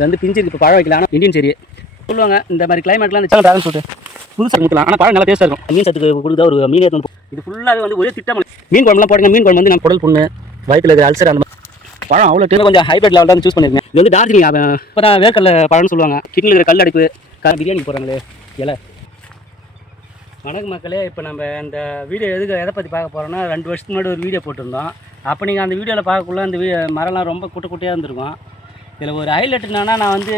இது வந்து பிஞ்சு இப்போ பழம் வைக்கலாம் ஆனால் இந்தியன் சரி சொல்லுவாங்க இந்த மாதிரி கிளைமேட்லாம் இந்த ட்ராகன் சொல்லிட்டு. புதுசாக முக்கலாம் ஆனால் பழம் நல்லா டேஸ்ட்டாக இருக்கும். மீன் சத்துக்கு கொடுத்தா ஒரு மீன் எடுத்து இது ஃபுல்லாகவே வந்து ஒரே திட்டம் மீன் குழம்புலாம் போடுங்க மீன் குழம்பு வந்து நான் குடல் புண்ணு வயிற்றுல இருக்கிற அல்சர் அந்த மாதிரி. பழம் அவ்வளோ டேஸ்ட் கொஞ்சம் ஹைபிரிட் லெவல் தான் சூஸ் பண்ணிருக்கேன். இது வந்து டார்ஜிலிங் இப்போ தான் வேர்க்கடல பழம்னு சொல்லுவாங்க. கிட்னில் இருக்கிற கல் அடிப்பு க பிரியாணி போடுறாங்களே இலை. வணக்கம் மக்களே இப்போ நம்ம இந்த வீடியோ எதுக்கு எதை பற்றி பார்க்க போகிறோம்னா ரெண்டு வருஷத்துக்கு முன்னாடி ஒரு வீடியோ போட்டிருந்தோம். அப்போ நீங்கள் அந்த வீடியோவில் பார்க்கக்குள்ள அந்த வீ மரம்லாம் ரொம்ப குட்டை குட்டையாக இருந்திருக்கும். இதில் ஒரு ஹைலைட் என்னன்னா நான் வந்து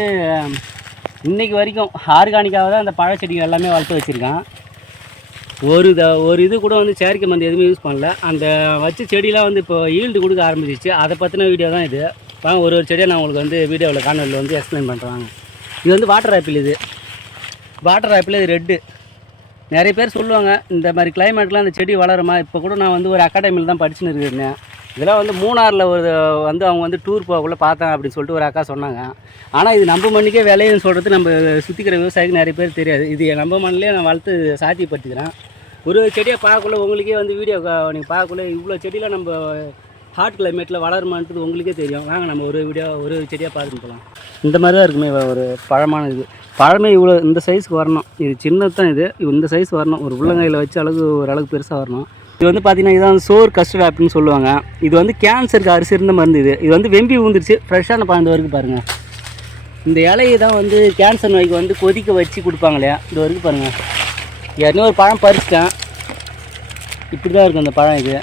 இன்றைக்கி வரைக்கும் ஆர்கானிக்காக தான் அந்த பழச்செடிகள் எல்லாமே வளர்த்து வச்சுருக்கேன். ஒரு த ஒரு இது கூட வந்து செயற்கை மருந்து எதுவுமே யூஸ் பண்ணல. அந்த வச்ச செடியெலாம் வந்து இப்போ ஈல்டு கொடுக்க ஆரம்பிச்சிச்சு அதை பற்றின வீடியோ தான் இது. வாங்க ஒரு ஒரு செடியை நான் உங்களுக்கு வந்து வீடியோவில் காணொலியில் வந்து எக்ஸ்பிளைன் பண்ணுறாங்க இது வந்து வாட்டர் ஆப்பிள் இது. வாட்டர் ஆப்பிள் இது ரெட்டு நிறைய பேர் சொல்லுவாங்க இந்த மாதிரி கிளைமேட்லாம் அந்த செடி வளருமா? இப்போ கூட நான் வந்து ஒரு அகாடமியில் தான் படிச்சுன்னு இருக்கிறேன் இதெல்லாம் வந்து மூணாரில் ஒரு வந்து அவங்க வந்து டூர் போகக்குள்ள பார்த்தாங்க அப்படின்னு சொல்லிட்டு ஒரு அக்கா சொன்னாங்க. ஆனால் இது நம்ம மண்ணுக்கே விளையுன்னு சொல்கிறது நம்ம சுற்றிக்கிற விவசாயிக்கு நிறைய பேர் தெரியாது. இது நம்ம மண்ணிலே நான் வளர்த்து சாத்தியப்படுத்திக்கிறேன். ஒரு செடியை பார்க்கக்குள்ள உங்களுக்கே வந்து வீடியோ நீங்கள் பார்க்கக்குள்ள இவ்வளோ செடியில் நம்ம ஹாட் கிளைமேட்டில் வளருமான்றது உங்களுக்கே தெரியும். வாங்க நம்ம ஒரு வீடியோ ஒரு செடியாக பார்த்துட்டு போகலாம் இந்த மாதிரி தான் இருக்குமே ஒரு பழமான இது. பழமே இவ்வளோ இந்த சைஸ்க்கு வரணும். இது சின்னது தான் இது. இந்த சைஸ் வரணும். ஒரு உள்ளங்கையில் வச்சு அளவுக்கு ஒரு அளவுக்கு பெருசாக வரணும். இது வந்து பார்த்தீங்கன்னா இதான் சோர் கஸ்டர்ட் ஆப்பிள்னு சொல்லுவாங்க. இது வந்து கேன்சருக்கு அரிசி இருந்த மருந்து இது. இது வந்து வெம்பி ஊந்துருச்சு. ஃப்ரெஷ்ஷான பழம் இந்த வரைக்கும் பாருங்கள் இந்த இலையை தான் வந்து கேன்சர் நோய்க்கு வந்து கொதிக்க வச்சு கொடுப்பாங்க இல்லையா இது வரைக்கும் பாருங்கள் ஏற்கனவே ஒரு பழம் பறிச்சிட்டேன். இப்படி தான் இருக்கும் அந்த பழம் இது.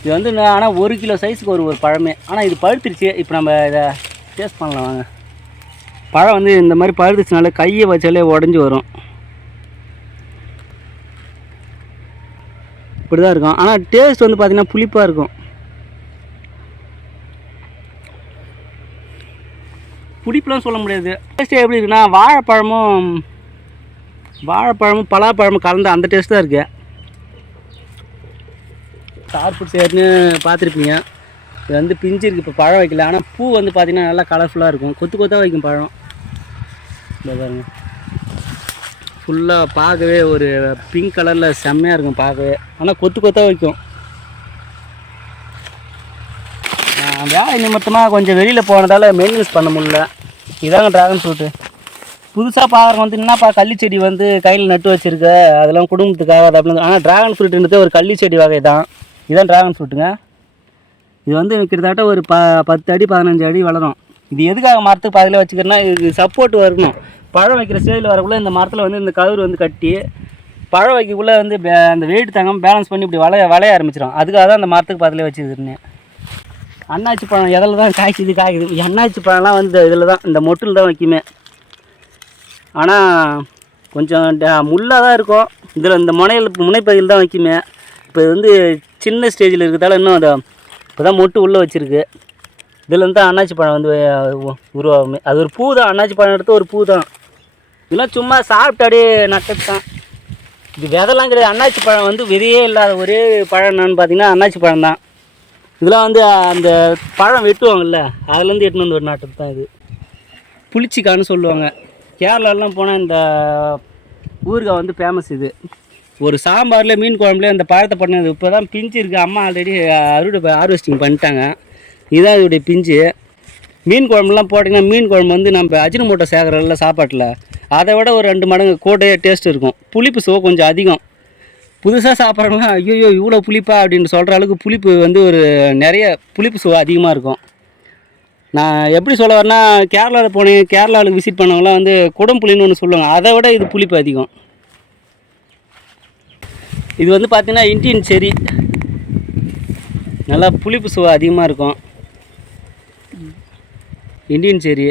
இது வந்து ஆனால் ஒரு கிலோ சைஸுக்கு ஒரு ஒரு பழமே. ஆனால் இது பழுத்துருச்சு. இப்போ நம்ம இதை டேஸ்ட் பண்ணலாம் வாங்க. பழம் வந்து இந்த மாதிரி பழுத்துச்சுனால கையை வச்சாலே உடஞ்சி வரும். இப்படி தான் இருக்கும். ஆனால் டேஸ்ட் வந்து பார்த்திங்கன்னா புளிப்பாக இருக்கும். புளிப்புலாம் சொல்ல முடியாது. டேஸ்ட் எப்படி இருக்குன்னா வாழைப்பழமும் வாழைப்பழமும் பலாப்பழமும் கலந்து அந்த டேஸ்ட் தான் இருக்குது ஸ்டார் ஃபுட்ஸ் ஏற்கனவே பார்த்துருப்பீங்க. இது வந்து பிஞ்சு இருக்குது இப்போ பழம் வைக்கல. ஆனால் பூ வந்து பார்த்திங்கன்னா நல்லா கலர்ஃபுல்லாக இருக்கும். கொத்து கொத்தாக வைக்கும் பழம். இந்த பாருங்கள் ஃபுல்லாக பார்க்கவே ஒரு பிங்க் கலரில் செம்மையாக இருக்கும் பார்க்கவே. ஆனால் கொத்து கொத்தாக வைக்கும். வேலை நிமித்தமாக கொஞ்சம் வெளியில் போனதால் மெயின்டெனன்ஸ் பண்ண முடில இதாங்க ட்ராகன் ஃப்ரூட்டு புதுசாக பார்க்குறவங்க வந்து என்னப்பா கள்ளி செடி வந்து கையில் நட்டு வச்சுருக்க? அதெல்லாம் குடும்பத்துக்காக அப்படின்னு ஆனால் ட்ராகன் ஃப்ரூட்டுன்றது ஒரு கள்ளி செடி வகை தான். இதுதான் ட்ராகன் ஃப்ரூட்டுங்க இது வந்து கிட்டத்தட்ட ஒரு ப பத்து அடி பதினஞ்சு அடி வளரும். இது எதுக்காக மரத்துக்கு பாதையில் வச்சுக்கிறேன்னா இது சப்போர்ட் வரணும். பழம் வைக்கிற ஸ்டேஜில் வரக்குள்ளே இந்த மரத்தில் வந்து இந்த கதிர் வந்து கட்டி பழம் வைக்கக்குள்ளே வந்து அந்த வெயிட் தங்காமல் பேலன்ஸ் பண்ணி இப்படி வளைய வளைய ஆரம்பிச்சிடும் அதுக்காக தான் அந்த மரத்துக்கு பாதியில் வச்சுருந்தேன் அண்ணாச்சி பழம் எதில் தான் காய்க்குது காய்க்குது. அண்ணாச்சி பழம்லாம் வந்து இதில் தான் இந்த மொட்டில் தான் வைக்குமே. ஆனால் கொஞ்சம் முள்ளாக தான் இருக்கும். இதில் இந்த முனையில் முனைப்பகுதியில் தான் வைக்குமே. இப்போ இது வந்து சின்ன ஸ்டேஜில் இருக்கிறதால இன்னும் அதை இப்போ தான் மொட்டு உள்ளே வச்சுருக்கு. இதில் இருந்து தான் அண்ணாச்சி பழம் வந்து உருவாகுமே. அது ஒரு பூ தான். அண்ணாச்சி பழம் எடுத்து ஒரு பூ தான். இதெல்லாம் சும்மா சாப்பிட்டாடி நட்டது தான் இது விதெல்லாம் கிடையாது. அண்ணாச்சி பழம் வந்து விதையே இல்லாத ஒரே பழம் என்னன்னு பார்த்தீங்கன்னா அண்ணாச்சி பழம் தான். இதெல்லாம் வந்து அந்த பழம் வெட்டுவாங்கல்ல அதுலேருந்து எட்டுன்னு வந்து ஒரு நாட்டுக்கு தான் இது. புளிச்சிக்கான்னு சொல்லுவாங்க. கேரளாலாம் போனால் இந்த ஊறுகாய் வந்து ஃபேமஸ் இது. ஒரு சாம்பாரில் மீன் குழம்புல அந்த பழத்தை பண்ணது. இப்போ தான் பிஞ்சு இருக்குது அம்மா ஆல்ரெடி அறுவடை ஹார்வெஸ்டிங் பண்ணிட்டாங்க. இதுதான் இதோடைய பிஞ்சு. மீன் குழம்புலாம் போட்டிங்கன்னா மீன் குழம்பு வந்து நம்ம அஜினமோட்டோ சேர்க்குறோம்ல சாப்பாட்டில். அதை விட ஒரு ரெண்டு மடங்கு கூடையே டேஸ்ட் இருக்கும். புளிப்பு சுவை கொஞ்சம் அதிகம். புதுசாக சாப்பிட்றவங்களாம் ஐயோ இவ்வளோ புளிப்பா? அப்படின்னு சொல்கிற அளவுக்கு புளிப்பு வந்து ஒரு நிறைய புளிப்பு சுவை அதிகமாக இருக்கும். நான் எப்படி சொல்ல வரேன்னா கேரளாவில் போனேன் கேரளாவில் விசிட் பண்ணவங்களாம் வந்து குடம்புளின்னு ஒன்று சொல்லுவாங்க. அதை விட இது புளிப்பு அதிகம். இது வந்து பார்த்திங்கன்னா இண்டியன் செரி நல்லா புளிப்பு சுவை அதிகமாக இருக்கும். இந்தியன் சேரி.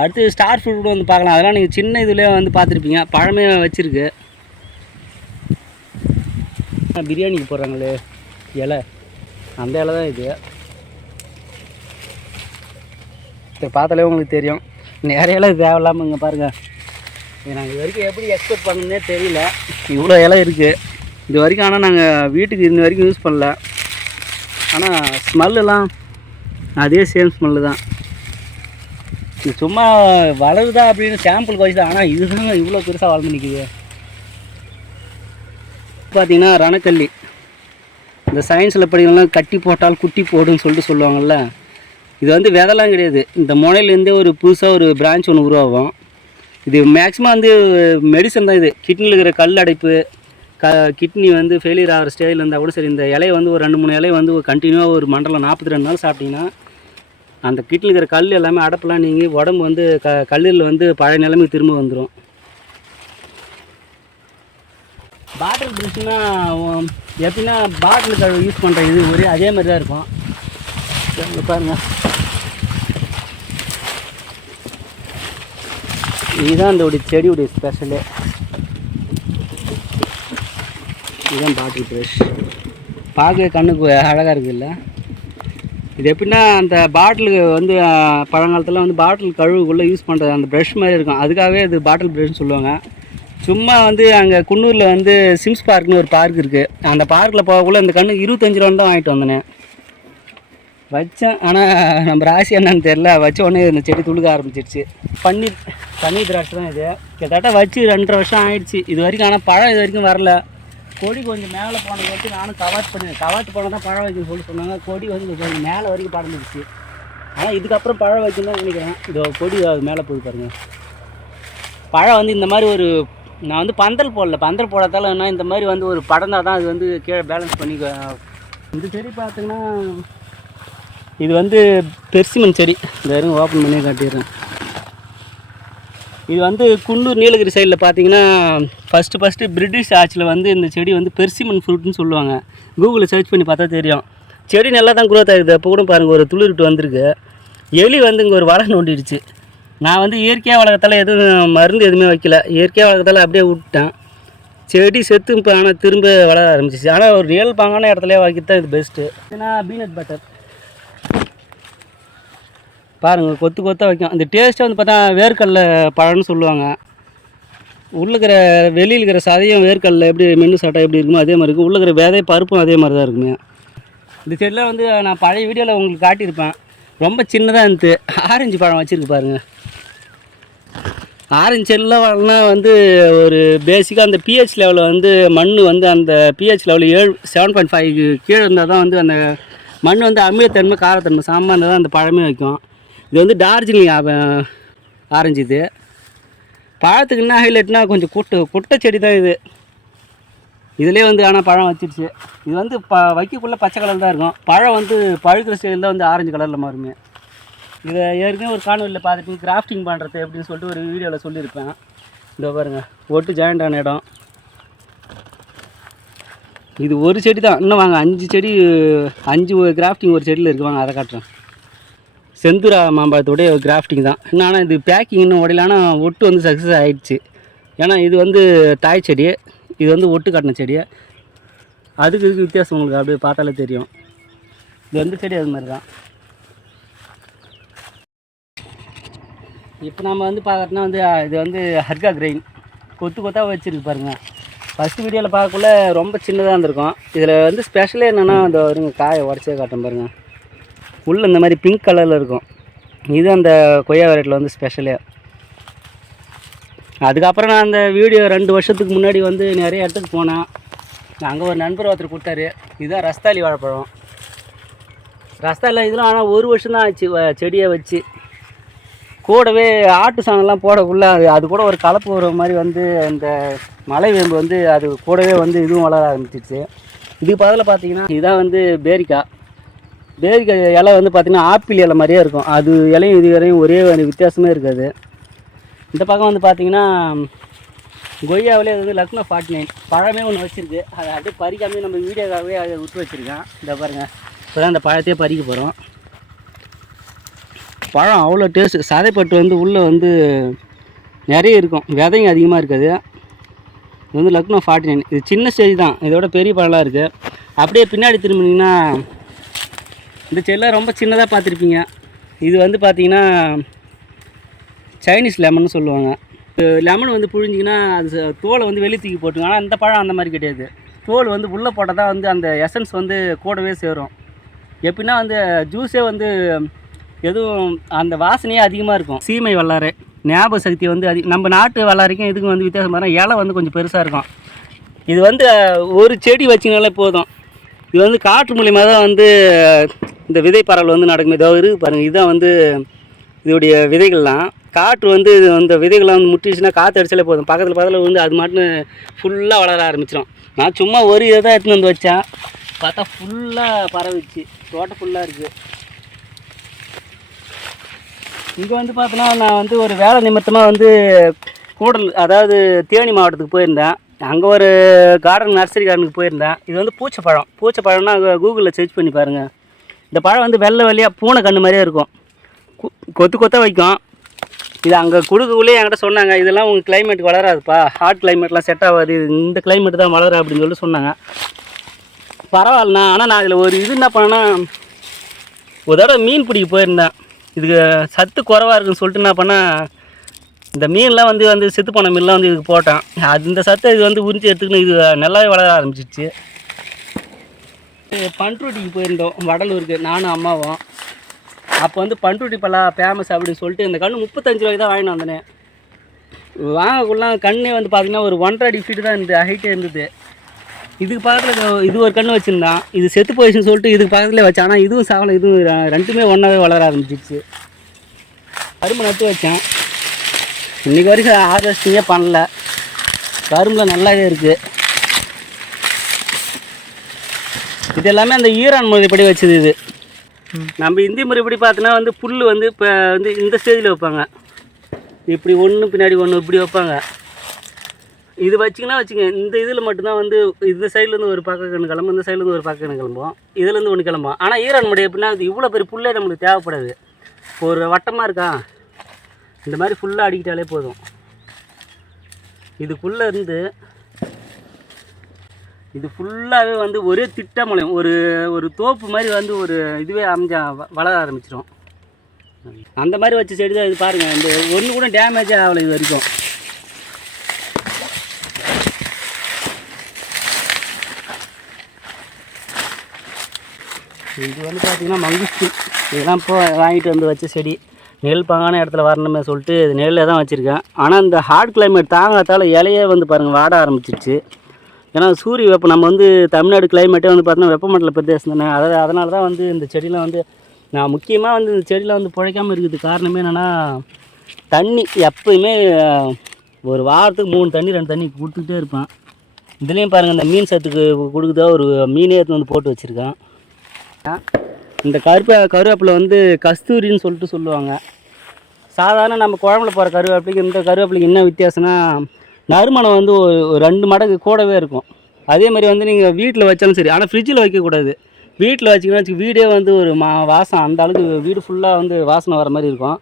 அடுத்து ஸ்டார் ஃப்ரூட் கூட வந்து பார்க்கலாம். அதெல்லாம் நீங்கள் சின்ன இதுலேயே வந்து பார்த்துருப்பீங்க. பழமே வச்சுருக்கு. பிரியாணிக்கு போடுறாங்களே. இலை. அந்த இலை தான் இது. இதை பார்த்தாலே உங்களுக்கு தெரியும். நிறைய இலை தேவையில்லாமல் இங்கே பாருங்கள் நாங்கள் இது வரைக்கும் எப்படி எக்ஸ்பெக்ட் பண்ணணுன்னே தெரியல. இவ்வளோ இலை இருக்குது இது வரைக்கும் ஆனால் நாங்கள் வீட்டுக்கு இன்ன வரைக்கும் யூஸ் பண்ணல. ஆனால் ஸ்மெல்லாம் அதே சேம் ஸ்மெல்லு தான். இது சும்மா வளருதா அப்படின்னு சாம்பிள் வச்சு தான் ஆனால் இதுதான் இவ்வளோ பெருசாக வளர்ந்து நிற்குது பார்த்தீங்கன்னா ரணக்கல்லி. இந்த சயின்ஸில் படிக்கலாம் கட்டி போட்டால் குட்டி போடுன்னு சொல்லிட்டு சொல்லுவாங்கள்ல இது வந்து விதெல்லாம் கிடையாது. இந்த முனையிலேருந்தே ஒரு புதுசாக ஒரு பிரான்ச் ஒன்று உருவாகும். இது மேக்ஸிமம் வந்து மெடிசன் தான் இது. கிட்னியில் இருக்கிற கல் அடைப்பு க கிட்னி வந்து ஃபெயிலியர் ஆகிற ஸ்டேஜில் இருந்தால் கூட சரி இந்த இலையை வந்து ஒரு ரெண்டு மூணு இலையை வந்து கண்டினியூவாக ஒரு மண்டலம் நாற்பத்தி ரெண்டு நாள் சாப்பிட்டீங்கன்னா அந்த கிட்னியில் இருக்கிற கல் எல்லாமே அடப்பெல்லாம் நீங்கி உடம்பு வந்து க கல்லீரல் வந்து பழைய நிலைமைக்கு திரும்ப வந்துடும் பாட்டில் ப்ரஷ்னா எப்படின்னா பாட்டில் கழுவு யூஸ் பண்ணுற இது ஒரே அதே மாதிரி தான் இருக்கும். இங்க பாருங்க. இதுதான் அந்த செடியுடைய ஸ்பெஷலு இதுதான் பாட்டில் ப்ரஷ் பார்க்க கண்ணுக்கு அழகாக இருக்குல்ல? இது எப்படின்னா அந்த பாட்டிலுக்கு வந்து பழங்காலத்தில் வந்து பாட்டில் கழுவுக்குள்ளே யூஸ் பண்ணுறது அந்த ப்ரஷ் மாதிரி இருக்கும். அதுக்காகவே இது பாட்டில் ப்ரஷ்னு சொல்லுவாங்க. சும்மா வந்து அங்கே குன்னூரில் வந்து சிம்ஸ் பார்க்னு ஒரு பார்க் இருக்குது அந்த பார்க்கில் போகக்குள்ளே இந்த கண்ணுக்கு இருபத்தஞ்சி ரூபா தான் வாங்கிட்டு வந்தேன். வச்சேன். ஆனால் நம்ம ராசி என்னன்னு தெரில வச்ச உடனே இந்த செடி துளுக்க ஆரம்பிச்சிருச்சு. பன்னீர் பன்னீர் திராட்சை தான் இது. கிட்டத்தட்ட வச்சு ரெண்டரை வருஷம் ஆயிடுச்சு. இது வரைக்கும் ஆனால் பழம் இது வரைக்கும் வரல. கொடி கொஞ்சம் மேலே போனது வச்சு நானும் கவாட் பண்ணேன். கவாட் பண்ண தான் பழம் வைக்கணும்னு சொல்லி சொன்னாங்க. கொடி வந்து கொஞ்சம் மேலே வரைக்கும் பறந்துடுச்சு ஆனால் இதுக்கப்புறம் பழம் வைக்கணும் தான் நினைக்கிறேன். இதோ கொடி அது மேலே போய் பாருங்க. பழம் வந்து இந்த மாதிரி ஒரு நான் வந்து பந்தல் போடல. பந்தல் போடாதால என்ன இந்த மாதிரி வந்து ஒரு படந்தா தான் அது வந்து கீழே பேலன்ஸ் பண்ணி இந்த செடி பார்த்தீங்கன்னா இது வந்து பெர்சிமன் செடி. இந்த இருங்க ஓப்பன் பண்ணி காட்டிடுறேன். இது வந்து குன்னூர் நீலகிரி சைடில் பார்த்தீங்கன்னா ஃபஸ்ட்டு ஃபஸ்ட்டு பிரிட்டிஷ் ஆட்சியில் வந்து இந்த செடி வந்து பெர்சிமன் ஃப்ரூட்னு சொல்லுவாங்க. கூகுளில் சர்ச் பண்ணி பார்த்தா தெரியும். செடி நல்லா தான் குரோத் ஆகுது. அப்போ கூட பாருங்கள் ஒரு துளிர்விட்டு வந்திருக்கு. எலி வந்து இங்கே ஒரு வலை நோண்டிடுச்சு. நான் வந்து இயற்கையாக வளர்க்கத்தால எதுவும் மருந்து எதுவுமே வைக்கல. இயற்கையாக வளர்க்கத்தால் அப்படியே விட்டேன் செடி செத்து இப்போ ஆனால் திரும்ப வளர ஆரம்பிச்சிச்சு. ஆனால் ஒரு ரியல் பாங்கான இடத்துலயே வைக்கிறது தான் இது பெஸ்ட்டு ஏன்னா பீனட் பட்டர் பாருங்கள் கொத்து கொத்தாக வைக்கும். அந்த டேஸ்ட்டை வந்து பார்த்தா வேர்க்கடல பழம்னு சொல்லுவாங்க. உள்ள இருக்கிற வெளியில் இருக்கிற சதையும் வேர்க்கடல எப்படி மென்று சாட்டா எப்படி இருக்குமோ அதே மாதிரி இருக்கும். உள்ளுக்கிற விதை பருப்பும் அதே மாதிரி தான் இருக்குமே. இந்த செடியில் வந்து நான் பழைய வீடியோவில் உங்களுக்கு காட்டியிருப்பேன். ரொம்ப சின்னதாக இருந்துச்சு. ஆரஞ்சு பழம் வச்சுருக்கு பாருங்கள் ஆரஞ்சு செடியில் வளர்னா வந்து ஒரு பேசிக்காக அந்த பிஹெச் லெவலில் வந்து மண் வந்து அந்த பிஹெச் லெவலில் ஏழு செவன் பாயிண்ட் ஃபைவ் கீழே இருந்தால் தான் வந்து அந்த மண் வந்து அமிலத்தன்மை காரத்தன்மை சாம்பார் இருந்தால் தான் அந்த பழமே வைக்கும். இது வந்து டார்ஜிலிங் ஆரஞ்சு இது. பழத்துக்கு என்ன ஹைலைட்னா கொஞ்சம் குட்டை குட்டை செடி தான் இது. இதுலேயே வந்து ஆனால் பழம் வச்சிருச்சு. இது வந்து ப வைக்கக்குள்ளே பச்சை கலர் தான் இருக்கும். பழம் வந்து பழுக்கிற ஸ்டைலில் தான் வந்து ஆரஞ்சு கலரில் மாறுமே. இதை ஏற்கனவே ஒரு காணொலியில் பார்த்துட்டு கிராஃப்டிங் பண்ணுறது அப்படின்னு சொல்லிட்டு ஒரு வீடியோவில் சொல்லியிருப்பேன். இதோ பாருங்கள் ஒட்டு ஜாயிண்ட் ஆன இடம். இது ஒரு செடி தான். இன்னும் வாங்க. அஞ்சு செடி அஞ்சு கிராஃப்டிங் ஒரு செடியில் இருக்கு. வாங்க அதை காட்டுறேன். செந்துரா மாம்பழத்துடைய கிராஃப்டிங் தான். இன்னும் ஆனால் இது பேக்கிங் இன்னும் உடையல ஆனால் ஒட்டு வந்து சக்ஸஸ் ஆகிடுச்சு ஏன்னா இது வந்து தாய் செடி இது வந்து ஒட்டு கட்டின செடி அதுக்கு இதுக்கு வித்தியாசம் உங்களுக்கு அப்படியே பார்த்தாலே தெரியும். இது வந்து செடி அது மாதிரி தான். இப்போ நம்ம வந்து பார்க்கறதுனா வந்து இது வந்து ஹர்கா கிரெயின் கொத்து கொத்தாக வச்சுருக்கு பாருங்கள் ஃபஸ்ட்டு வீடியோவில் பார்க்கக்குள்ள ரொம்ப சின்னதாக இருந்திருக்கும். இதில் வந்து ஸ்பெஷலே என்னென்னா அந்த வருங்க காயை உடச்சே காட்டும் பாருங்கள் உள்ளே இந்த மாதிரி பிங்க் கலரில் இருக்கும். இது அந்த கொய்யா வெரைட்டியில் வந்து ஸ்பெஷலே அதுக்கப்புறம் நான் அந்த வீடியோ ரெண்டு வருஷத்துக்கு முன்னாடி வந்து நிறைய இடத்துக்கு போனேன். அங்கே ஒரு நண்பர் ஒருத்தர் கொடுத்தாரு இதுதான் ரஸ்தாலி வாழைப்பழம். ரஸ்தாலியில் இதெல்லாம் ஆனால் ஒரு வருஷம் தான் ஆச்சு செடியை வச்சு. கூடவே ஆட்டு சாணம்லாம் போடக்குள்ளே அது அது கூட ஒரு கலப்பு வர மாதிரி வந்து அந்த மலை வேம்பு வந்து அது கூடவே வந்து இதுவும் வளர ஆரம்பிச்சிடுச்சு இதுக்கு பதில் பார்த்தீங்கன்னா இதுதான் வந்து பேரிக்காய். பேரிக்காய் இலை வந்து பார்த்திங்கன்னா ஆப்பிள் இலை மாதிரியே இருக்கும். அது இலையும் இது இலையும் ஒரே வித்தியாசமே இருக்காது. இந்த பக்கம் வந்து பார்த்திங்கன்னா கொய்யாவிலே வந்து லக்னோ ஃபார்ட்டி நைன் பழமே ஒன்று வச்சுருக்கு. அதை அப்படியே பறிக்காமே நம்ம வீடியோக்காகவே அதை விட்டு வச்சுருக்கேன். இந்த பாருங்கள் இப்போ தான் அந்த பழத்தையே பறிக்க போகிறோம் பழம் அவ்வளோ டேஸ்ட் சதைப்பட்டு வந்து உள்ளே வந்து நிறைய இருக்கும். விதைங்க அதிகமாக இருக்காது. இது வந்து லக்னோ ஃபார்ட்டி நைன் இது சின்ன ஸ்டேஜ் தான். இதோட பெரிய பழம்லாம் இருக்குது அப்படியே பின்னாடி திரும்பினீங்கன்னா இந்த செடியெலாம் ரொம்ப சின்னதாக பார்த்துருப்பீங்க. இது வந்து பார்த்தீங்கன்னா சைனீஸ் லெமன் சொல்லுவாங்க. லெமன் வந்து புழிஞ்சிங்கன்னா அது தோலை வந்து வெளியே தூக்கி போட்டுங்க ஆனால் அந்த பழம் அந்த மாதிரி கிடையாது. தோல் வந்து உள்ளே போட்டால் தான் வந்து அந்த எசன்ஸ் வந்து கூடவே சேரும். எப்படின்னா வந்து ஜூஸே வந்து எதுவும் அந்த வாசனையே அதிகமாக இருக்கும். சீமை வல்லாறு ஞாபக சக்தி வந்து அதி நம்ம நாட்டு வல்லாரைக்கும் இதுக்கும் வந்து வித்தியாசமாக பாருங்க இலை வந்து கொஞ்சம் பெருசாக இருக்கும். இது வந்து ஒரு செடி வச்சிங்கனாலே போதும். இது வந்து காற்று மூலியமாக தான் வந்து இந்த விதை பரவல் வந்து நடக்குமே ஏதோ இருக்குது பாருங்கள் இதுதான் வந்து இதோடைய விதைகள்லாம். காற்று வந்து இது அந்த விதைகள்லாம் வந்து முட்டிச்சுன்னா காற்று அடிச்சாலே போதும். பக்கத்தில் பக்கத்தில் வந்து அது மாட்டுன்னு ஃபுல்லாக வளர ஆரம்பிச்சிடும் நான் சும்மா ஒரு இதை தான் எடுத்துன்னு வந்து வச்சேன். பார்த்தா ஃபுல்லாக பரவிச்சு தோட்டம் ஃபுல்லாக இருக்குது இங்கே வந்து பார்த்தோன்னா நான் வந்து ஒரு வேலை நிமித்தமாக வந்து கூடல் அதாவது தேனி மாவட்டத்துக்கு போயிருந்தேன். அங்கே ஒரு கார்டன் நர்சரி கார்டனுக்கு போயிருந்தேன். இது வந்து பூச்சப்பழம். பூச்சப்பழம்னா கூகுளில் சர்ச் பண்ணி பாருங்கள் இந்த பழம் வந்து வெள்ளை வெள்ளையாக பூனை கண்ணு மாதிரியே இருக்கும். கு- கொத்து கொத்தாக வைக்கும். இது அங்கே கொடுக்கக்குள்ளே என்கிட்ட சொன்னாங்க இதெல்லாம் உங்கள் கிளைமேட்டுக்கு வளராதுப்பா. ஹாட் கிளைமேட்லாம் செட் ஆகாது. இந்த கிளைமேட் தான் வளரும் அப்படின்னு சொல்லி சொன்னாங்க. பரவாயில்லண்ணா. ஆனால் நான் இதில் ஒரு இது என்ன பண்ணேன்னா ஒரு தடவை மீன் பிடிக்க போயிருந்தேன். இதுக்கு சத்து குறவாக இருக்குன்னு சொல்லிட்டு என்ன பண்ணேன் இந்த மீன்லாம் வந்து வந்து செத்து போன மீன்லாம் வந்து இதுக்கு போட்டேன். அது இந்த சத்தை இது வந்து உறிஞ்சி எடுத்துக்கின்னு இது நல்லாவே வளர ஆரம்பிச்சிச்சு பண்ருட்டிக்கு போயிருந்தோம் வடலூருக்கு. நானும் அம்மாவும். அப்போ வந்து பண்ருட்டி பல்லா ஃபேமஸ் அப்படின்னு சொல்லிட்டு இந்த கன்று முப்பத்தஞ்சு ரூபாய்க்கு தான் வாங்கிட்டு வந்தேன். வாங்கக்குள்ள கண்ணே வந்து பார்த்தீங்கன்னா ஒரு ஒன்றரை அடி ஃபீட்டு தான் இந்த ஹைட்டே இருந்தது. இதுக்கு பக்கத்தில் இது- ஒரு கன்று வச்சுருந்தான். இது செத்து போயிடுச்சுன்னு சொல்லிட்டு இதுக்கு பக்கத்தில் வச்சேன். ஆனால் இதுவும் சாவலை இதுவும் ரெண்டுமே ஒன்றாவே வளர ஆரம்பிச்சிச்சு. கரும்பு நட்டு வச்சேன். இன்றைக்கி வரைக்கும் ஹார்வெஸ்டிங்கே பண்ணல. கரும்பில் நல்லாவே இருக்குது இது எல்லாமே அந்த ஈரான் முறைப்படி வச்சது இது. நம்ம இந்திய முறைப்படி பார்த்தோன்னா வந்து புல் வந்து இப்போ வந்து இந்த ஸ்டேஜில் வைப்பாங்க. இப்படி ஒன்று பின்னாடி ஒன்று இப்படி வைப்பாங்க. இது வச்சிங்கன்னா வச்சுங்க இந்த இதில் மட்டும்தான் வந்து இந்த சைட்லேருந்து ஒரு பக்க கண்ணு கிளம்பும் இந்த சைட்லேருந்து ஒரு பக்க கண்ணு கிளம்பும். இதுலேருந்து ஒன்று கிளம்பும். ஆனால் ஈரான் முறை எப்படின்னா அது இவ்வளோ பெரிய புல்லே நம்மளுக்கு தேவைப்படாது. இப்போ ஒரு வட்டமாக இருக்கா? இந்த மாதிரி ஃபுல்லாக அடிக்கிட்டாலே போதும். இதுக்குள்ளே இருந்து இது ஃபுல்லாகவே வந்து ஒரே திட்டமலையும் ஒரு ஒரு தோப்பு மாதிரி வந்து ஒரு இதுவே அமைஞ்சா வ- வளர ஆரம்பிச்சிடும் அந்த மாதிரி வச்ச செடி தான் இது பாருங்கள் இந்த ஒன்று கூட டேமேஜே ஆகலை இது வரைக்கும். இது வந்து பார்த்திங்கன்னா மங்குஸ்தி இதெல்லாம் இப்போ வாங்கிட்டு வந்து வச்ச செடி. நெல் பாங்கான இடத்துல வரணுமே சொல்லிட்டு இது நெல்லில் தான் வச்சுருக்கேன். ஆனால் இந்த ஹார்ட் கிளைமேட் தாங்காத்தால் இலையே வந்து பாருங்கள் வாட ஆரம்பிச்சிருச்சு. ஏன்னா சூரிய வெப்பம் நம்ம வந்து தமிழ்நாடு கிளைமேட்டே வந்து பார்த்தோன்னா வெப்பமண்டல பிரதேசம் தானே. அதாவது அதனால தான் வந்து இந்த செடியெலாம் வந்து நான் முக்கியமாக வந்து இந்த செடியில் வந்து பிழைக்காமல் இருக்குது. காரணமே என்னென்னா தண்ணி எப்பயுமே ஒரு வாரத்துக்கு மூணு தண்ணி ரெண்டு தண்ணி கொடுத்துக்கிட்டே இருப்பேன். இதுலேயும் பாருங்கள் இந்த மீன் சத்துக்கு கொடுக்குதா ஒரு மீனே எடுத்து வந்து போட்டு வச்சுருக்கேன். இந்த கருப்ப கருவேப்பிலை வந்து கஸ்தூரின்னு சொல்லிட்டு சொல்லுவாங்க. சாதாரண நம்ம குழம்புல போகிற கருவேப்பிலைக்கு இந்த கருவேப்பிலைக்கு என்ன வித்தியாசம்னா நறுமணம் வந்து ஒரு ரெண்டு மடங்கு கூடவே இருக்கும். அதே மாதிரி வந்து நீங்கள் வீட்டில் வச்சாலும் சரி ஆனால் ஃப்ரிட்ஜில் வைக்கக்கூடாது. வீட்டில் வச்சிங்கன்னா வச்சு வீடே வந்து ஒரு மா வாசம் அந்த அளவுக்கு வீடு ஃபுல்லாக வந்து வாசனை வர மாதிரி இருக்கும்.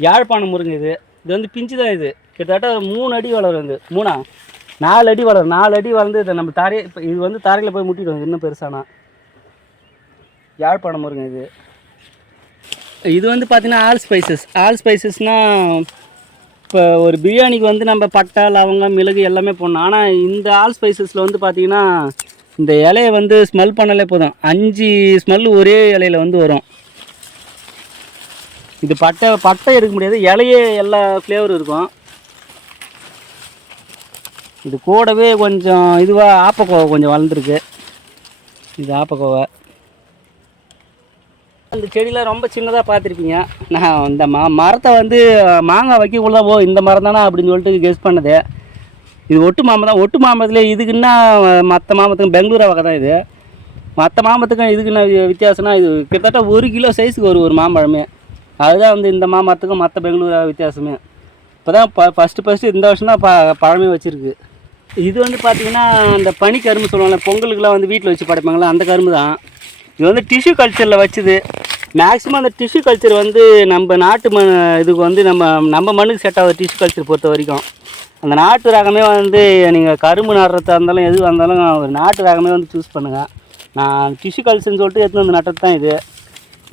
யாழ்ப்பாணம் முருங்கை இது. இது வந்து பிஞ்சு தான் இது. கிட்டத்தட்ட மூணு அடி வளரும் இது. மூணா? நாலு அடி வளரும். நாலு அடி வளர்ந்து இதை நம்ம தரையை இப்போ இது வந்து தரையில் போய் முட்டிடும் இன்னும் பெருசானா? யாழ்ப்பாணம் முருங்கை இது. இது வந்து பார்த்திங்கன்னா ஆல் ஸ்பைசஸ் ஆல் ஸ்பைசஸ்னால் இப்போ ஒரு பிரியாணிக்கு வந்து நம்ம பட்டை லவங்கம் மிளகு எல்லாமே போடணும். ஆனால் இந்த ஆல் ஸ்பைசஸில் வந்து பார்த்தீங்கன்னா இந்த இலையை வந்து ஸ்மெல் பண்ணாலே போதும். அஞ்சு ஸ்மெல் ஒரே இலையில வந்து வரும். இது பட்டை பட்டை எடுக்க முடியாது. இலையே எல்லா ஃப்ளேவரும் இருக்கும். இது கூடவே கொஞ்சம் இதுவாக ஆப்பக்கோவை கொஞ்சம் வளர்ந்துருக்கு. இது ஆப்பக்கோவை. அந்த செடியெலாம் ரொம்ப சின்னதாக பார்த்துருப்பீங்க. நான் இந்த மா மரத்தை வந்து மாங்காய் வைக்கக்குள்ள ஓ இந்த மரம் தானே அப்படின்னு சொல்லிட்டு கெஸ் பண்ணது. இது ஒட்டு மாம்பழம் தான். ஒட்டு மாமரத்தில் இதுக்குன்னா மற்ற மாமரத்துக்கும் பெங்களூரா வகை தான் இது. மற்ற மாமரத்துக்கும் இதுக்கு என்ன வித்தியாசம்னா இது கிட்டத்தட்ட ஒரு கிலோ சைஸுக்கு ஒரு ஒரு மாம்பழமே. அதுதான் வந்து இந்த மாமரத்துக்கும் மற்ற பெங்களூர் வித்தியாசமே. இப்போ தான் ப ஃபஸ்ட்டு ஃபஸ்ட்டு இந்த வருஷம் தான் ப பழமே வச்சுருக்கு. இது வந்து பார்த்திங்கன்னா இந்த பனி கரும்பு சொல்லுவாங்கல்ல பொங்கலுக்குலாம் வந்து வீட்டில் வச்சு படைப்பாங்களா அந்த கரும்பு தான். இது வந்து டிஷ்யூ கல்ச்சரில் வச்சுது. மேக்ஸிமம் அந்த டிஷ்யூ கல்ச்சர் வந்து நம்ம நாட்டு மண் இதுக்கு வந்து நம்ம நம்ம மண்ணுக்கு செட் ஆகுது டிஷ்யூ கல்ச்சர் பொறுத்த வரைக்கும். அந்த நாட்டு ரகமே வந்து நீங்கள் கரும்பு நடுறதா இருந்தாலும் எதுவாக இருந்தாலும் ஒரு நாட்டு ரகமே வந்து சூஸ் பண்ணுங்கள் நான் டிஷ்யூ கல்ச்சர்னு சொல்லிட்டு எடுத்துன்னு வந்து நட்டது தான் இது.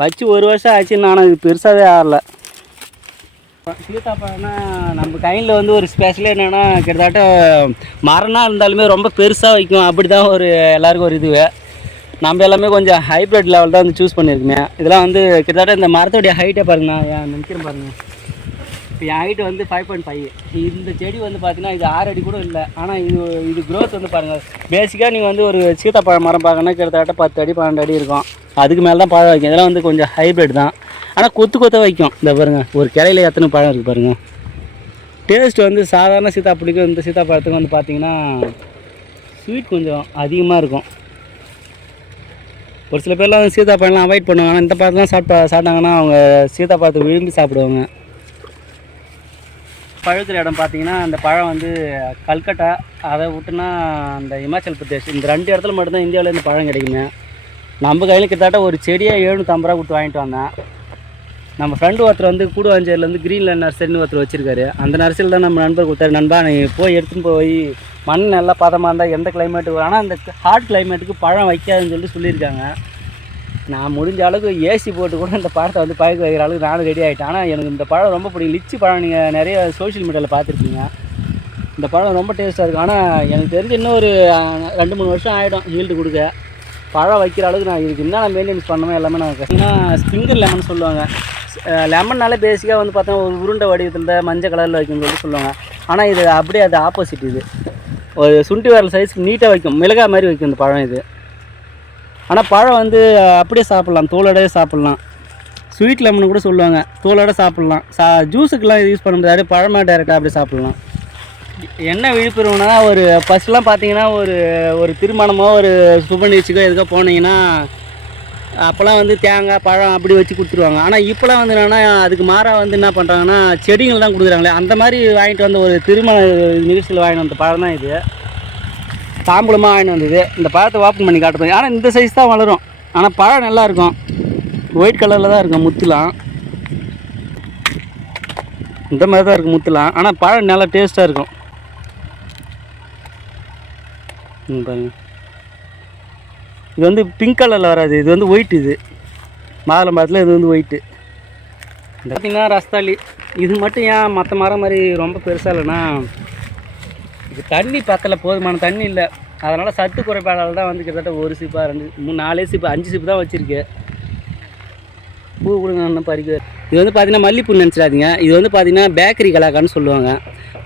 வச்சு ஒரு வருஷம் ஆச்சு நானும் இது பெருசாகவே ஆகல. சீத்தாப்பழம்னா நம்ம கையில் வந்து ஒரு ஸ்பெஷல் என்னென்னா கிட்டத்தட்ட மரம்னா இருந்தாலுமே ரொம்ப பெருசாக வைக்கும். அப்படி தான் ஒரு எல்லாருக்கும் ஒரு இதுவே. நம்ம எல்லாமே கொஞ்சம் ஹைப்ரிட் லெவல் தான் வந்து சூஸ் பண்ணியிருக்குமே. இதெல்லாம் வந்து கிட்டத்தட்ட இந்த மரத்துடைய ஹைட்டை பாருங்கண்ணா நினைக்கிறேன் பாருங்க. இப்போ என் ஹைட்டு வந்து ஃபைவ் பாயிண்ட் ஃபைவ் இந்த செடி வந்து பார்த்தீங்கன்னா இது ஆறு அடி கூட இல்லை. ஆனால் இது இது க்ரோத் வந்து பாருங்கள் பேசிக்காக நீங்கள் வந்து ஒரு சீத்தாப்பழ மரம் பார்க்கணும்னா கிட்டத்தட்ட பத்து அடி பன்னெண்டு அடி இருக்கும். அதுக்கு மேலே தான் பழம் வைக்கும். இதெல்லாம் வந்து கொஞ்சம் ஹைப்ரிட் தான். ஆனால் கொத்து கொத்த வைக்கும். இந்த பாருங்கள் ஒரு கிளையில எத்தனை பழம் இருக்குது பாருங்கள் டேஸ்ட் வந்து சாதாரண சீத்தாப்பழத்துக்கும் இந்த சீத்தாப்பழத்துக்கும் வந்து பார்த்திங்கன்னா ஸ்வீட் கொஞ்சம் அதிகமாக இருக்கும். ஒரு சில பேர்லாம் சீதா பழம்லாம் அவாய்ட் பண்ணுவாங்க. ஆனால் இந்த பழத்தெலாம் சாப்பிட்டா சாப்பிட்டாங்கன்னா அவங்க சீத்தாப்பழத்தை விரும்பி சாப்பிடுவாங்க. பழுக்கிற இடம் பார்த்தீங்கன்னா அந்த பழம் வந்து கல்கட்டா அதை விட்டுனா அந்த இமாச்சல் பிரதேஷ் இந்த ரெண்டு இடத்துல மட்டும்தான் இந்தியாவில் இந்த பழம் கிடைக்குங்க நம்ம கையில் கிட்டத்தட்ட ஒரு செடியை எழுநூற்றம்பது ரூபா கொடுத்து வாங்கிட்டு வந்தேன். நம்ம ஃப்ரெண்டு ஒருத்தர் வந்து கூடுவாஞ்சேரியிலேருந்து க்ரீன்லேண்ட் நர்சரின்னு ஒருத்தர் வச்சிருக்காரு. அந்த நர்சரியில் தான் நம்ம நண்பர் கொடுத்தாரு. நண்பா நீ போய் எடுத்துன்னு போய் மண் நல்லா பதமாக இருந்தால் எந்த கிளைமேட்டுக்கு ஆனால் அந்த ஹாட் கிளைமேட்டுக்கு பழம் வைக்காதுன்னு சொல்லிட்டு சொல்லியிருக்காங்க. நான் முடிஞ்ச அளவுக்கு ஏசி போட்டு கூட இந்த பழத்தை வந்து பழக்க வைக்கிற அளவுக்கு நானும் ரெடி ஆகிட்டேன் ஆனால் எனக்கு இந்த பழம் ரொம்ப பிடிக்கும். லிச்சி பழம் நீங்கள் நிறைய சோஷியல் மீடியாவில் பார்த்துருப்பீங்க இந்த பழம் ரொம்ப டேஸ்ட்டாக இருக்கும். ஆனால் எனக்கு தெரிஞ்சு இன்னும் ஒரு ரெண்டு மூணு வருஷம் ஆகிடும் ஈல்டு கொடுக்க. பழம் வைக்கிற அளவுக்கு நான் இதுக்கு என்ன மெயின்டைன்ஸ் பண்ணணுமோ எல்லாமே நான் ஏன்னா ஸ்பிங்கர் லெமன் சொல்லுவாங்க. லெமன்னாலே பேசிக்காக வந்து பார்த்தா ஒரு உருண்டை வடிவத்தில் மஞ்சள் கலரில் வைக்கும்னு சொல்லி சொல்லுவாங்க. ஆனால் இது அப்படியே அது ஆப்போசிட் இது. ஒரு சுண்டி வரல் சைஸ் நீட்டாக வைக்கும். மிளகாய் மாதிரி வைக்கும் இந்த பழம் இது. ஆனால் பழம் வந்து அப்படியே சாப்பிட்லாம். தோலோடவே சாப்பிட்லாம். ஸ்வீட் லெமன் கூட சொல்லுவாங்க. தோலோட சாப்பிட்லாம். சா ஜூஸுக்கெலாம் யூஸ் பண்ண முடியாது. பழமாக டேரெக்டாக அப்படியே சாப்பிட்லாம். என்ன விழிப்புணர்வுனா ஒரு ஃபஸ்ட்லாம் பார்த்தீங்கன்னா ஒரு ஒரு திருமணமோ ஒரு சுப நிகழ்ச்சிக்கோ எதுக்கோ போனீங்கன்னா அப்போல்லாம் வந்து தேங்காய் பழம் அப்படி வச்சு கொடுத்துருவாங்க. ஆனால் இப்போலாம் வந்து என்னென்னா அதுக்கு மாறாக வந்து என்ன பண்ணுறாங்கன்னா செடிகள் தான் கொடுக்குறாங்களே அந்த மாதிரி வாங்கிட்டு வந்து ஒரு திருமண நிகழ்ச்சியில் வாங்கிட்டு வந்த பழம் தான் இது. தாம்பூலமாக வாங்கிட்டு வந்தது. இந்த பழத்தை ஓப்பன் பண்ணி காட்டுறது ஆனால் இந்த சைஸ் தான் வளரும். ஆனால் பழம் நல்லா இருக்கும். ஒயிட் கலரில் தான் இருக்கும் முத்துலாம். இந்த மாதிரி தான் இருக்கும் முத்துலாம். ஆனால் பழம் நல்லா டேஸ்ட்டாக இருக்கும். பாருங்கள் இது வந்து பிங்க் கலரில் வராது. இது வந்து ஒயிட் இது. மாதுளம்பழத்தில் இது வந்து ஒயிட்டு இந்த பார்த்தீங்கன்னா ரஸ்தாளி. இது மட்டும் ஏன் மற்ற மரம் மாதிரி ரொம்ப பெருசாக இல்லைன்னா இது தண்ணி பத்தல போதுமான தண்ணி இல்லை. அதனால் சத்து குறைபாடால் தான் வந்து கிட்டத்தட்ட ஒரு சிப்பாக ரெண்டு மூணு நாலே சிப்பு அஞ்சு சிப்பு தான் வச்சுருக்கு. பூ கொடுங்க இன்னும் பறிக்க இது வந்து பார்த்தீங்கன்னா மல்லிப்பூ நினச்சிடாதீங்க. இது வந்து பார்த்தீங்கன்னா பேக்கரி கலாக்கான்னு சொல்லுவாங்க.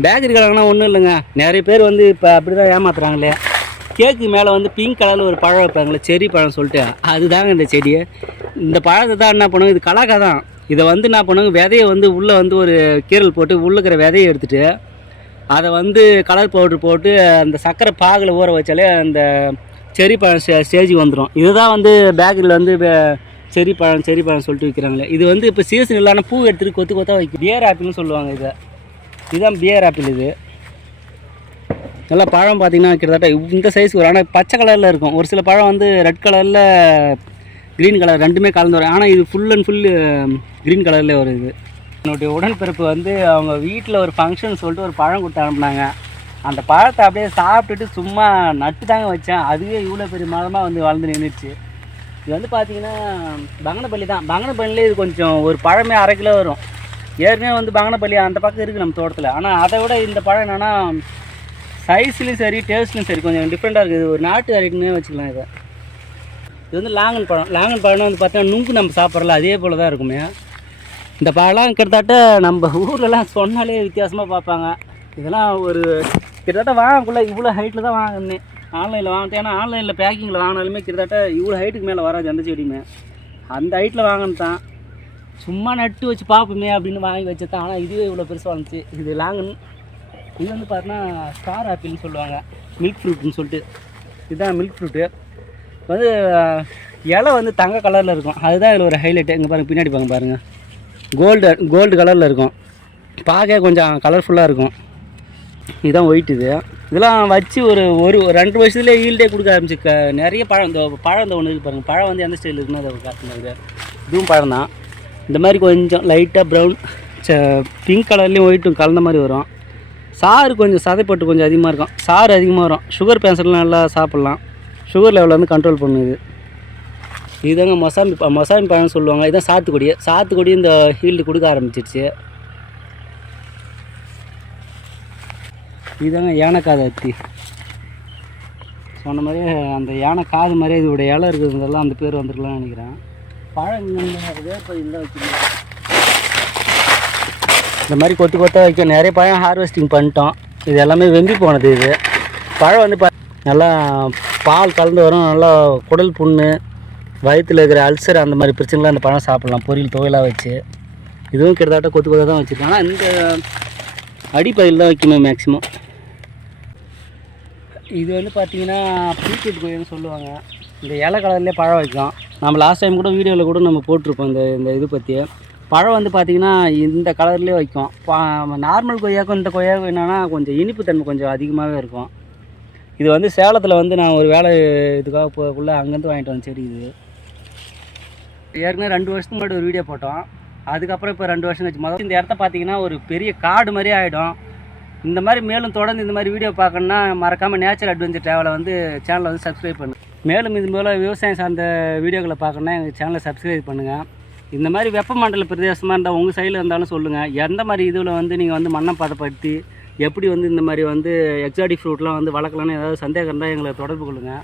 பேக்கரி கலாக்கானா ஒன்றும் இல்லைங்க. நிறைய பேர் வந்து இப்போ அப்படி தான் ஏமாத்துறாங்களே. கேக்கு மேலே வந்து பிங்க் கலரில் ஒரு பழம் வைப்பாங்களே செரி பழம் சொல்லிட்டு. அதுதாங்க இந்த செடியை. இந்த பழத்தை தான் என்ன பண்ணுவாங்க? இது கலாக்கா தான். இதை வந்து என்ன பண்ணுங்க விதையை வந்து உள்ளே வந்து ஒரு கீரல் போட்டு உள்ளுக்கிற விதையை எடுத்துகிட்டு அதை வந்து கலர் பவுட்ரு போட்டு அந்த சர்க்கரை பாகில் ஊற வச்சாலே அந்த செரி பழம் ஸ்டே ஸ்டேஜுக்கு வந்துடும் இதுதான் வந்து பேக்கரியில் வந்து செரி பழம் செரி பழம் சொல்லிட்டு விற்கிறாங்களே இது வந்து இப்போ சீசன் இல்லாமல் பூ எடுத்துகிட்டு கொத்து கொத்தா வைக்கும். பியர் ஆப்பிள்னு சொல்லுவாங்க இதை. இதுதான் பியர் ஆப்பிள் இது. நல்லா பழம் பார்த்தீங்கன்னா கிட்டத்தட்ட இந்த சைஸ்க்கு வரும். ஆனால் பச்சை கலரில் இருக்கும். ஒரு சில பழம் வந்து ரெட் கலரில் க்ரீன் கலர் ரெண்டுமே கலந்து வரும். ஆனால் இது ஃபுல் அண்ட் ஃபுல் க்ரீன் கலரில் வருது இது. என்னுடைய உடன்பிறப்பு வந்து அவங்க வீட்டில் ஒரு ஃபங்க்ஷன் சொல்லிட்டு ஒரு பழம் கொடுத்து அனுப்புனாங்க. அந்த பழத்தை அப்படியே சாப்பிட்டுட்டு சும்மா நட்டு தாங்க வச்சேன். அதுவே இவ்வளோ பெரிய மரமாக வந்து வளர்ந்து நின்றுச்சு இது வந்து பார்த்தீங்கன்னா பங்கனப்பள்ளி தான். பங்கனப்பள்ளியிலே இது கொஞ்சம் ஒரு பழமே அரை கிலோ வரும். ஏற்கனவே வந்து பங்கனப்பள்ளி அந்த பக்கம் இருக்குது நம்ம தோட்டத்தில். ஆனால் அதை விட இந்த பழம் என்னென்னா சைஸ்லையும் சரி டேஸ்ட்லையும் சரி கொஞ்சம் டிஃப்ரெண்ட்டாக இருக்குது. இது ஒரு நாட்டு வெரைட்டினே வச்சுக்கலாம் இதை. இது வந்து லாங்கன் பழம். லாங்கன் பழம்னா வந்து பார்த்தீங்கன்னா நுங்கு நம்ம சாப்பிட்றல அதே போல் தான் இருக்குமே. இந்த பழம் கிட்டத்தட்ட நம்ம ஊர்லலாம் சொன்னாலே வித்தியாசமாக பார்ப்பாங்க. இதெல்லாம் ஒரு கிட்டத்தட்ட வாங்கக்குள்ளே இவ்வளோ ஹைட்டில் தான் வாங்கினேன். ஆன்லைனில் வாங்கினேன். ஏன்னா ஆன்லைனில் பேக்கிங்கில் வாங்கினாலுமே கிட்டத்தட்ட இவ்வளோ ஹைட்டுக்கு மேலே வராது அந்த செடியுமே. அந்த ஹைட்டில் வாங்கினது தான். சும்மா நட்டு வச்சு பார்ப்போமே அப்படின்னு வாங்கி வச்சதான் ஆனால் இதுவே இவ்வளோ பெருசாக வந்துச்சு. இது லாங்கன்னு இது வந்து பார்த்தீங்கன்னா ஸ்டார் ஆப்பிள்னு சொல்லுவாங்க. மில்க் ஃப்ரூட்னு சொல்லிட்டு. இதுதான் மில்க் ஃப்ரூட்டு வந்து இலை வந்து தங்க கலரில் இருக்கும். அதுதான் இதில் ஒரு ஹைலைட்டு இங்கே பாருங்கள் பின்னாடி பாருங்க பாருங்கள் கோல்டு கோல்டு கலரில் இருக்கும். பார்க்க கொஞ்சம் கலர்ஃபுல்லாக இருக்கும். இதுதான் ஒயிட் இது. இதெல்லாம் வச்சு ஒரு ஒரு ரெண்டு வருஷத்துலேயே ஈல்டே கொடுக்க ஆரம்பிச்சு க நிறைய பழம் இந்த பழம் இந்த ஒன்று இருக்கு பாருங்கள் பழம் வந்து எந்த ஸ்டைல் இருக்குன்னு அதை காட்டுங்க இதுவும் பழம் தான் இந்த மாதிரி கொஞ்சம் லைட்டாக ப்ரௌன் பிங்க் கலர்லேயும் ஒயிட்டும் கலந்த மாதிரி வரும். சாறு கொஞ்சம் சதைப்பட்டு கொஞ்சம் அதிகமாக இருக்கும். சாறு அதிகமாக வரும். சுகர் பேஷண்ட்லாம் நல்லா சாப்பிட்லாம். சுகர் லெவலில் வந்து கண்ட்ரோல் பண்ணுது இதுதாங்க மொசாம்பி ப- மொசாம்பி பழம்னு சொல்லுவாங்க. இதுதான் சாத்துக்குடி. சாத்துக்குடி இந்த ஹீல்டு கொடுக்க ஆரம்பிச்சிருச்சு. இதுதாங்க யானைக்காது அத்தி. சொன்ன மாதிரியே அந்த யானை காது மாதிரியே இதோட இலை இருக்கிறதெல்லாம் அந்த பேர் வந்துருக்கலாம்னு நினைக்கிறேன். பழம் இங்கே இல்லை வச்சுருக்கேன் இந்த மாதிரி கொத்து கொத்தாக வைக்கும் நிறைய பழம் ஹார்வெஸ்டிங் பண்ணிட்டோம். இது எல்லாமே வெம்பி போனது இது. பழம் வந்து பா நல்லா பால் கலந்து வரும். நல்லா குடல் புண்ணு வயிற்றில் இருக்கிற அல்சர் அந்த மாதிரி பிரச்சனைலாம் அந்த பழம் சாப்பிட்லாம். பொரியல் துவையலாக வச்சு. இதுவும் கிட்டத்தட்ட கொத்து கொத்தாக தான் வச்சுருக்கோம். ஆனால் இந்த அடிப்பகுதியில் தான் வைக்கணும் மேக்ஸிமம் இது வந்து பார்த்தீங்கன்னா பீக்கெட் கோயில்னு சொல்லுவாங்க. இந்த இலை கலர்லேயே பழம் வைக்கும் நம்ம லாஸ்ட் டைம் கூட வீடியோவில் கூட நம்ம போட்டிருப்போம் இந்த இந்த இது பற்றி பழம் வந்து பார்த்திங்கன்னா இந்த கலர்லேயே வைக்கும். நார்மல் கொய்யாக்கும் இந்த கொய்யாக்கும் என்னென்னா கொஞ்சம் இனிப்பு தன்மை கொஞ்சம் அதிகமாகவே இருக்கும். இது வந்து சேலத்தில் வந்து நான் ஒரு வேலை இதுக்காக போகக்குள்ளே அங்கேருந்து வாங்கிட்டு வந்து சரி இது. ஏற்கனவே ரெண்டு வருஷத்துக்கு முன்னாடி ஒரு வீடியோ போட்டோம். அதுக்கப்புறம் இப்போ ரெண்டு வருஷம் கழிச்சு. முதல்ல இந்த இடத்த பார்த்தீங்கன்னா ஒரு பெரிய காடு மாதிரி ஆகிடும் இந்த மாதிரி மேலும் தொடர்ந்து இந்த மாதிரி வீடியோ பார்க்கணுன்னா மறக்காமல் நேச்சர் அட்வென்ச்சர் ட்ராவலை வந்து சேனலை வந்து சப்ஸ்கிரைப் பண்ணு. மேலும் இது போல் விவசாயம் சார்ந்த வீடியோக்களை பார்க்கணுன்னா எங்கள் சேனலை சப்ஸ்கிரைப் பண்ணுங்கள் இந்த மாதிரி வெப்பமண்டல பிரதேசமாக இருந்தால் உங்கள் சைடில் இருந்தாலும் சொல்லுங்கள் எந்த மாதிரி இதில் வந்து நீங்கள் வந்து மண்ணை பதப்படுத்தி எப்படி வந்து இந்த மாதிரி வந்து எக்ஸாட்டிக் ஃப்ரூட்லாம் வந்து வளர்க்கலான்னு ஏதாவது சந்தேகம் இருந்தால் எங்களை தொடர்பு கொள்ளுங்கள்